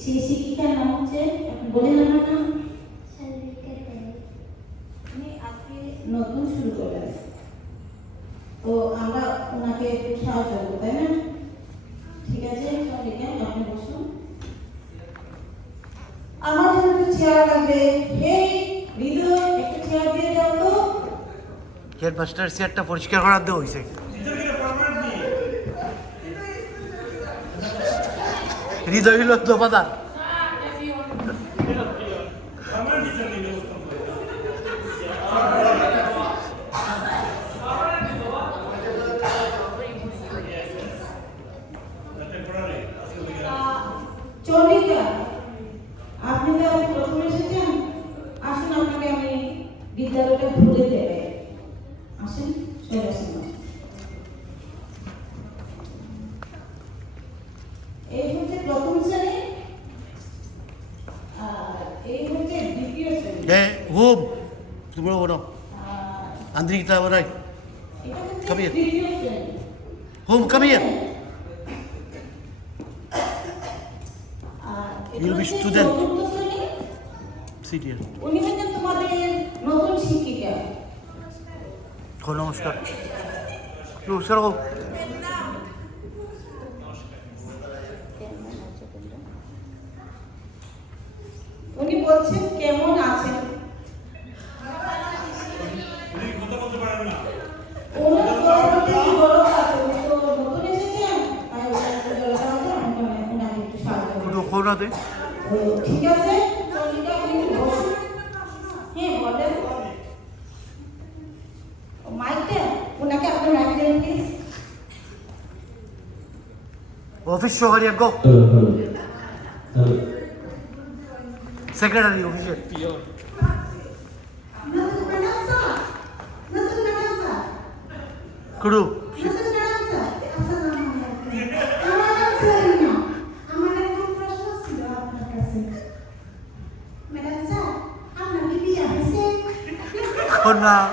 সেই শিক্ষিকার নাম হচ্ছে বলেন নাম। নতুন শুরু করলেন তো আমরা ওনাকে একটু সাহায্য করব তাই না? ঠিক আছে আপনি বসুন আমার জন্য একটু চেয়ার লাগবে। হেই হৃদয় একটা চেয়ার দিয়ে দাও তো। হেডমাস্টার চেয়ারটা পরিষ্কার করার দেওয়া হয়েছে হৃদয় হইল দোপাদার। বিদ্যালয়টা ঘুরে দেবে আসুন। বলাই এটা হচ্ছে Come here. কাম হিয়ার আর এটা You'll be student. শিক্ষিকা কো নমস্কার নমস্কার হোক উনি বলছেন কেমন আছেন ওনার তো একটু বড় আছে, উনি তো নতুন এসেছেন, তাই ওনার একটু জলটা আছে, আমি মনে হয় ওনাকে একটু সাহায্য করব। দুটো খোনা দে তো ঠিক আছে চন্ডিকা আপনি একটু বসুন হ্যাঁ বলেন ও, মাইকটা ওনাকে আপনি মাইক দেন প্লিজ অফিস সহকারী গো. সেক্রেটারি অফিসের। কুড়ু। 啊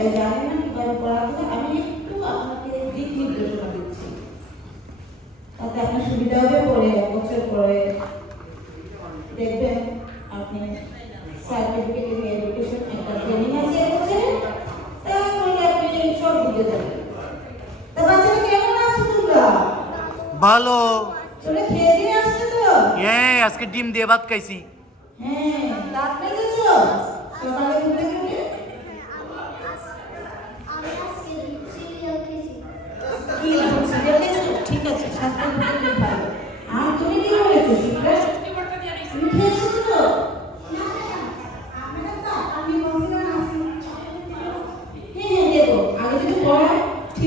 তাই জানেন না কীভাবে পড়াতে আমি একটু আপনাকে দিক নির্দেশনা দিচ্ছি। তাতে আপনার সুবিধা হবে পরে এক বছর পরে। দেখবেন আপনি সার্টিফিকেট ইন এডুকেশন একটা ট্রেনিং আছে এক বছরে তারপরে আপনি সব বুঝে যাবেন। তা বাচ্চারা কেমন আছো তোমরা? ভালো। তোমরা খেয়ে দিয়ে আসছো তো? এ আজকে ডিম দিয়ে ভাত খাইছি। হ্যাঁ দাঁত মেজেছো সকালে ঘুম থেকে উঠে কি সিরিয়াল দেখছ ঠিক আছে স্বাস্থ্য খুব ভালো আর তুমি কি করেছ শিখলে তুমি খেয়ে এসেছ তো হ্যাঁ হ্যাঁ দেবো আগে যদি পড়া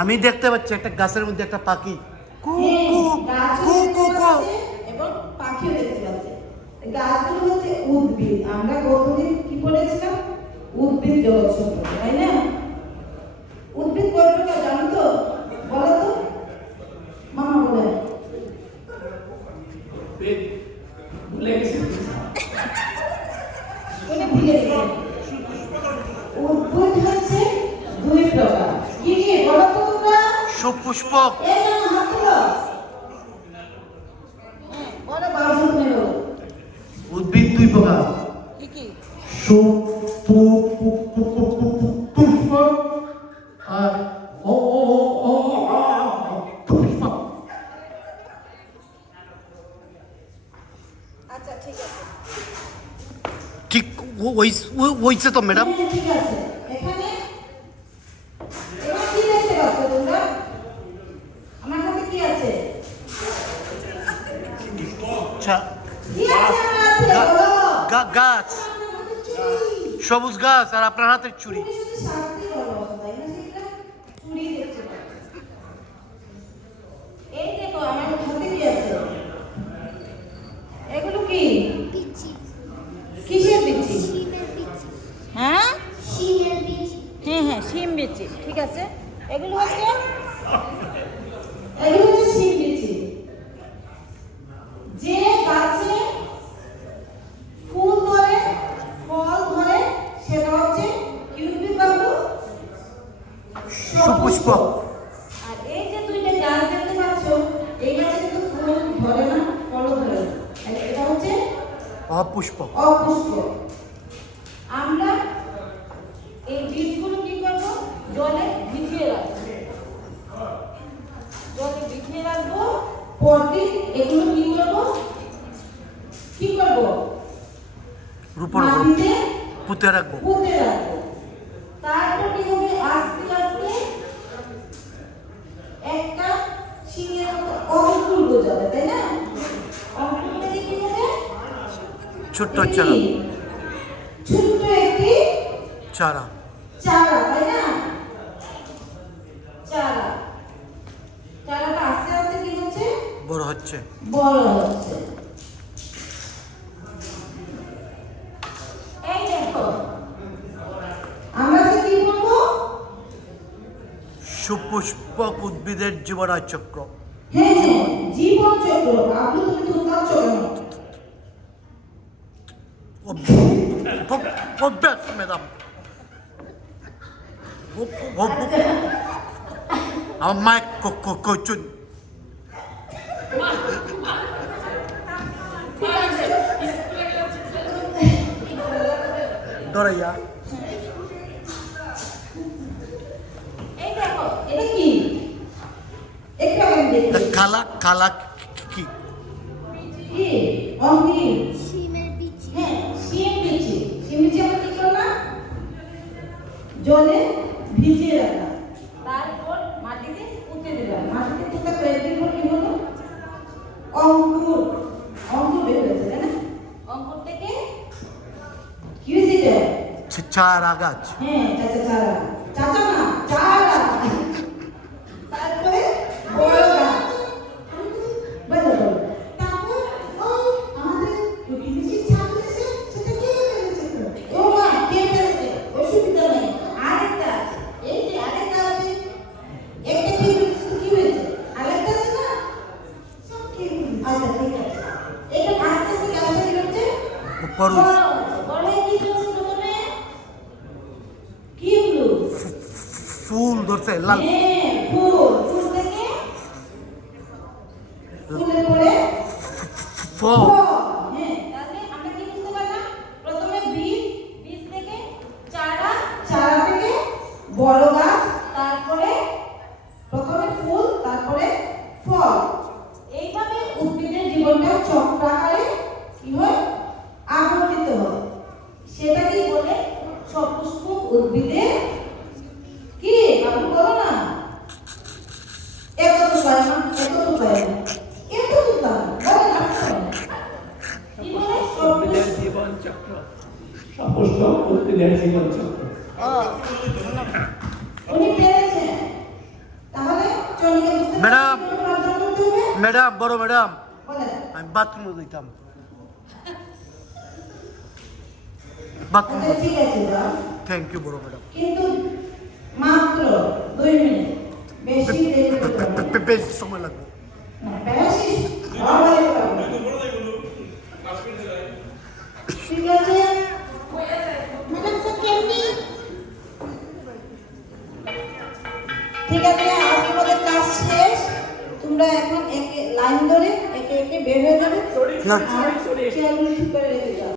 আমি দেখতে পাচ্ছি একটা গাছের মধ্যে একটা পাখি। কু হ্যাঁ, কু কু কু কু। এবং পাখিও দেখতে পাচ্ছি। গাছগুলো হচ্ছে উদ্ভিদ। আমরা গতদিন কি পড়েছিলাম উদ্ভিদ জগৎ সম্পর্কে তাই না? উদ্ভিদ কয় প্রকার জানো তো বলো তো মামা বলে সুপুষ্পক উদ্ভিদ দুই প্রকার। কি কি সু পু পু পু পু পু পু পুষ্প আর ঠিক ওই- ও- হইছে তো, ম্যাডাম। ঠিক আছে এখানে এবার কি দেখতে পাচ্ছ তোমরা আমার হাতে কি আছে আচ্ছা কি আছে আমার হাতে গা- বলো গা- গাছ আমার হাতে চুড়ি। সবুজ গাছ আর আপনার হাতের চুড়ি তুমি শুধু শাস্তি বলো, তাই না? সেটা চুড়ি দেখতে পাচ্ছ। এই দেখো আমার হাতে কি আছে বিচি কিসের বিচি শিমের বিচি হ্যাঁ? শিমের বিচি হ্যাঁ হ্যাঁ শিম বিচি ঠিক আছে। এগুলো হচ্ছে এগুলো হচ্ছে শিম বিচি যে গাছে ফুল ধরে ফল ধরে সেটা হচ্ছে কি উদ্ভিদ বাবু সুপুষ্পক আর এই যে দুইটা গাছ দেখতে পাচ্ছ এই গাছে কিন্তু ফুল ধরে না ফল ধরে না। এটা হচ্ছে অপুষ্পক অপুষ্প। আমরা এই বীজগুলো কি করব? জলে ভিজিয়ে রাখব। জলে ভিজিয়ে রাখব। পরদিন এগুলো কি করব? কি করব? রূপর পুঁতে রাখব। পুঁতে রাখব তারপর কি হবে আস্তে আস্তে একটা শিঙের মতো অঙ্কুর গজাবে তাই না অঙ্কুর থেকে কি হবে ছোট্ট চারা। ছোট্ট একটি চারা। চারা তাই না? চারা। চারাটা আস্তে আস্তে কি হচ্ছে? বড় হচ্ছে। বড় হচ্ছে। এই দেখো। আমরা কি বলব সুপুষ্পক উদ্ভিদের জীবনায় চক্র। হ্যাঁ হ্যাঁ জীবন চক্র। আপনি তুমি তুলতাচ্ছ কেন অভ্যাস ম্যাডাম আমার মায়ের কচুন দরাইয়া এই দেখো এটা কি একটু আমি দেখি কালা কালা কি কি অঙ্কিন শিমের বিচি জলে ভিজিয়ে রাখা। তারপর মাটিতে পুঁতে দিলাম মাটিতে পুঁতে কয়েকদিন পর কি হলো? অঙ্কুর। অঙ্কুর বের হয়েছে তাই না? অঙ্কুর থেকে কি হয়েছে? চারা গাছ হ্যাঁ চাচা চারা। চাচা না চারা তারপরে বড় গাছ বলো বলো তারপর ও আমাদের বিদেশি ছাত্র এসে সেটা কে ফেলেছে তো? ও মা কে ফেলেছে অসুবিধা নেই আরেকটা আছে এই যে আরেকটা আছে একটা কি হয়েছে তো কি হয়েছে আরেকটা আছে না সব ঠিক আচ্ছা ঠিক আছে এটা আস্তে আস্তে গাছটা কি হচ্ছে হলো ফুল ধরছে লাল। ফুল ফুল থেকে ফুলের পরে ফল ফল। হ্যাঁ, তাহলে আমরা কি বুঝতে পারলাম? প্রথমে বীজ, বীজ থেকে চারা, চারা থেকে বড় গাছ, তারপরে প্রথমে ফুল, তারপরে ফল। এইভাবে উদ্ভিদের জীবনটা চক্রাকারে কি হয় আবর্তিত হয় সেটাকেই বলে উদ্ভিদের কি? আপনি বলো না। এত তো না এত তো পারে না এত তো পারে না উদ্ভিদের জীবন চক্র। সপুষ্প উদ্ভিদের জীবন চক্র। উনি পেরেছেন। তাহলে চন্ডিকা বুঝতে ম্যাডাম। ম্যাডাম বড় ম্যাডাম। আমি বাথরুমে দিতাম। বাথরুম থ্যাংক ইউ বড় ম্যাডাম কিন্তু মাত্র দুই মিনিট। বেশি দেরি করতে সময় লাগবে। বেশি